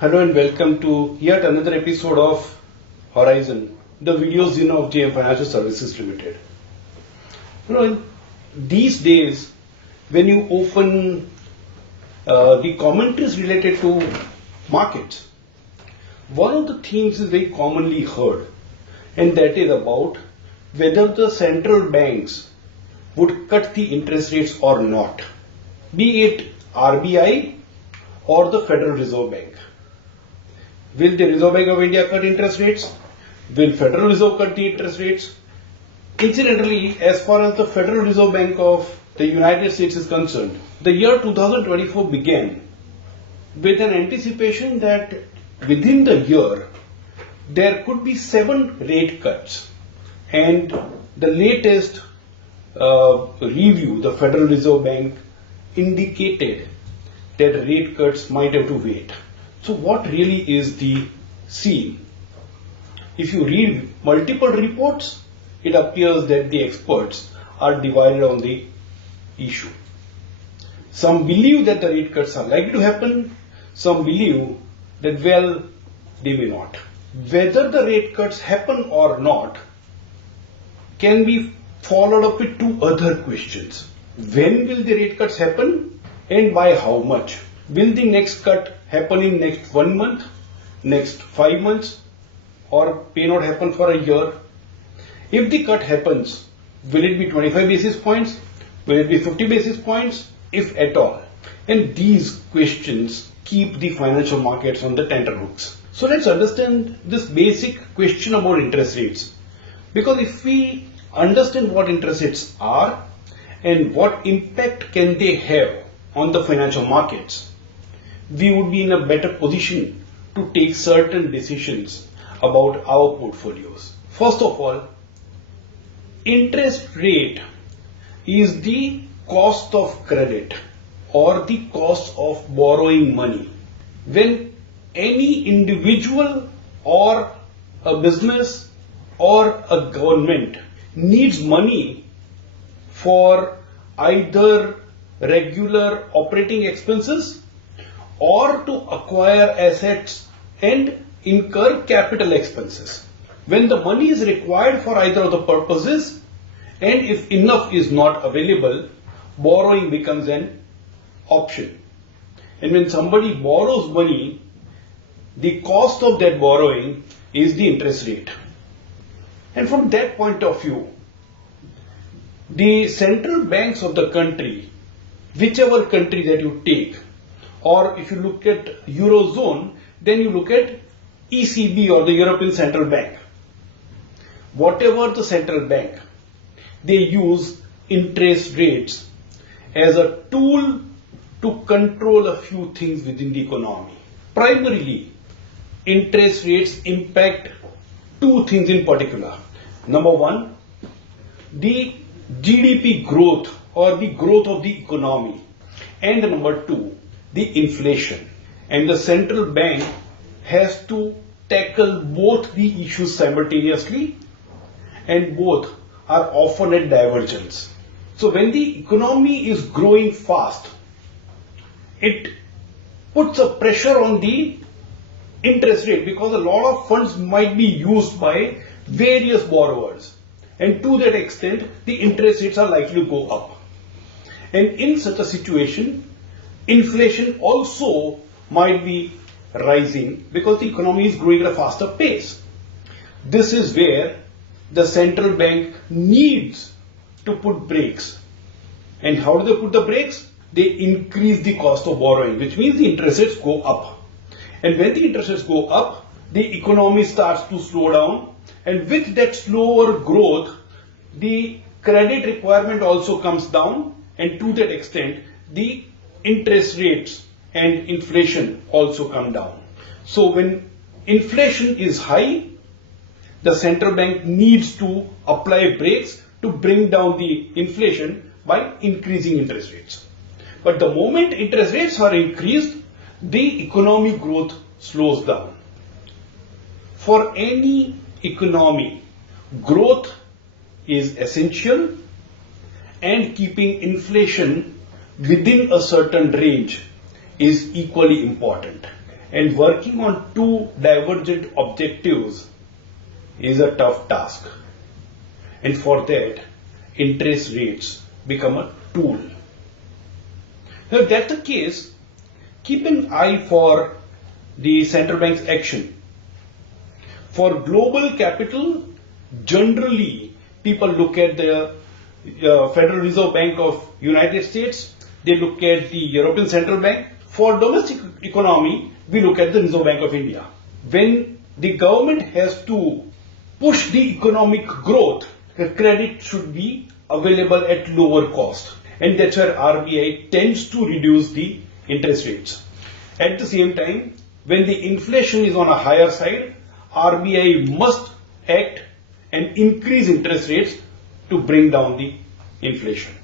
Hello and welcome to yet another episode of Horizon, the videozine of JM Financial Services Limited. These days, when you open the commentaries related to markets, one of the themes is very commonly heard, and that is about whether the central banks would cut the interest rates or not, be it RBI or the Federal Reserve Bank. Will the Reserve Bank of India cut interest rates? Will Federal Reserve cut the interest rates? Incidentally, as far as the Federal Reserve Bank of the United States is concerned, the year 2024 began with an anticipation that within the year there could be 7 rate cuts, and the latest review, the Federal Reserve Bank indicated that rate cuts might have to wait. So what really is the scene? If you read multiple reports, it appears that the experts are divided on the issue. Some believe that the rate cuts are likely to happen. Some believe that, well, they may not. Whether the rate cuts happen or not can be followed up with 2 other questions. When will the rate cuts happen and by how much? Will the next cut happen in next 1 month, next 5 months, or may not happen for a year? If the cut happens, will it be 25 basis points? Will it be 50 basis points, if at all? And these questions keep the financial markets on the tenterhooks. So let's understand this basic question about interest rates. Because if we understand what interest rates are and what impact can they have on the financial markets, we would be in a better position to take certain decisions about our portfolios. First of all, interest rate is the cost of credit or the cost of borrowing money. When any individual or a business or a government needs money for either regular operating expenses or to acquire assets and incur capital expenses. When the money is required for either of the purposes, and if enough is not available, borrowing becomes an option. And when somebody borrows money, the cost of that borrowing is the interest rate. And from that point of view, the central banks of the country, whichever country that you take, or if you look at Eurozone, then you look at ECB or the European Central Bank. Whatever the central bank, they use interest rates as a tool to control a few things within the economy. Primarily, interest rates impact 2 things in particular. Number 1, the GDP growth or the growth of the economy. And number 2, the inflation. And the central bank has to tackle both the issues simultaneously, and both are often at divergence. So when the economy is growing fast, it puts a pressure on the interest rate because a lot of funds might be used by various borrowers, and to that extent the interest rates are likely to go up. And in such a situation, inflation also might be rising because the economy is growing at a faster pace. This is where the central bank needs to put brakes. And how do they put the brakes? They increase the cost of borrowing, which means the interest rates go up. And when the interest rates go up, the economy starts to slow down, and with that slower growth, the credit requirement also comes down, and to that extent, the interest rates and inflation also come down. So when inflation is high, the central bank needs to apply brakes to bring down the inflation by increasing interest rates. But the moment interest rates are increased, the economic growth slows down. For any economy, growth is essential, and keeping inflation within a certain range is equally important. And working on two divergent objectives is a tough task. And for that, interest rates become a tool. Now, if that's the case, keep an eye for the central bank's action. For global capital, generally people look at the Federal Reserve Bank of United States, they look at the European Central Bank. For domestic economy, we look at the Reserve Bank of India. When the government has to push the economic growth, the credit should be available at lower cost. And that's where RBI tends to reduce the interest rates. At the same time, when the inflation is on a higher side, RBI must act and increase interest rates to bring down the inflation.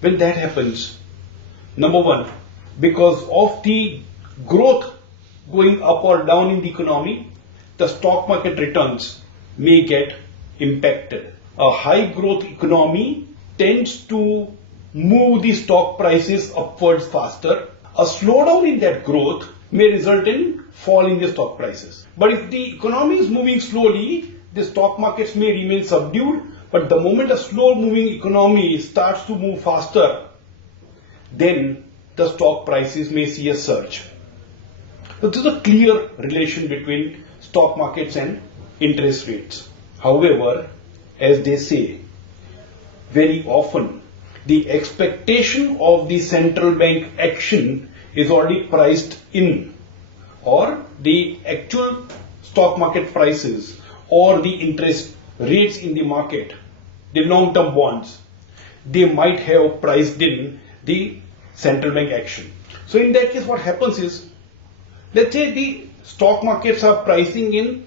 When that happens, number one, because of the growth going up or down in the economy, the stock market returns may get impacted. A high growth economy tends to move the stock prices upwards faster. A slowdown in that growth may result in fall in the stock prices. But if the economy is moving slowly, the stock markets may remain subdued. But the moment a slow moving economy starts to move faster, then the stock prices may see a surge. So there's a clear relation between stock markets and interest rates. However, as they say, very often the expectation of the central bank action is already priced in, or the actual stock market prices or the interest rates in the market, the long-term bonds, they might have priced in the central bank action. So in that case, what happens is, let's say the stock markets are pricing in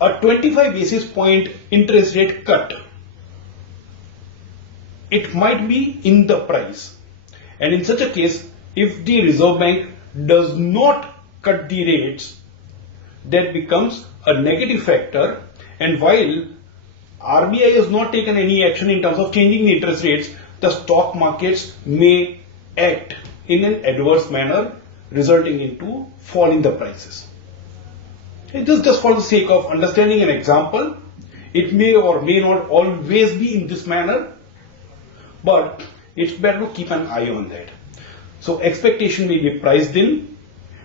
a 25 basis point interest rate cut. It might be in the price. And in such a case, if the Reserve Bank does not cut the rates, that becomes a negative factor. And while RBI has not taken any action in terms of changing the interest rates, the stock markets may act in an adverse manner, resulting into fall in the prices. It is just for the sake of understanding an example. It may or may not always be in this manner, but it's better to keep an eye on that. So expectation may be priced in.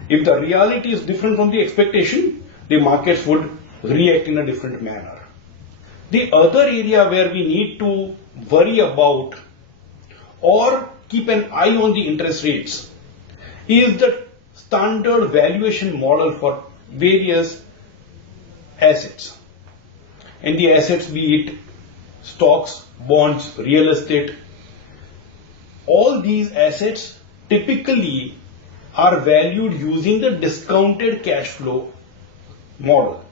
If the reality is different from the expectation, the markets would react in a different manner. The other area where we need to worry about or keep an eye on the interest rates is the standard valuation model for various assets. And the assets, be it stocks, bonds, real estate, all these assets typically are valued using the discounted cash flow model.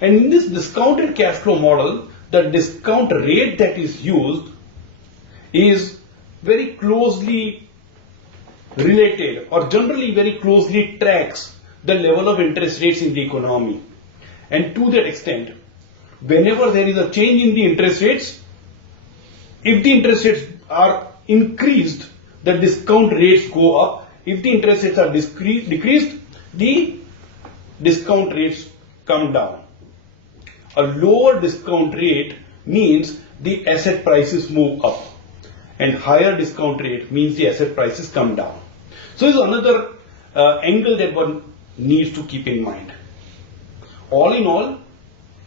And in this discounted cash flow model, the discount rate that is used is very closely related, or generally very closely tracks the level of interest rates in the economy. And to that extent, whenever there is a change in the interest rates, if the interest rates are increased, the discount rates go up. If the interest rates are decreased, the discount rates come down. A lower discount rate means the asset prices move up, and higher discount rate means the asset prices come down. So this is another angle that one needs to keep in mind. All in all,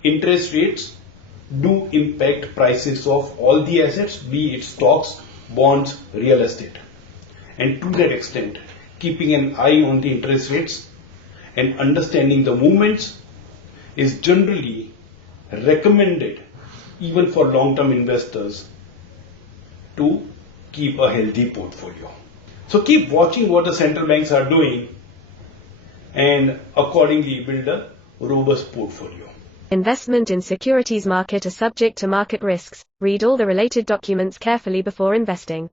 interest rates do impact prices of all the assets, be it stocks, bonds, real estate. And to that extent, keeping an eye on the interest rates and understanding the movements is generally recommended even for long-term investors to keep a healthy portfolio. So keep watching what the central banks are doing and accordingly build a robust portfolio. Investment in securities market are subject to market risks. Read all the related documents carefully before investing.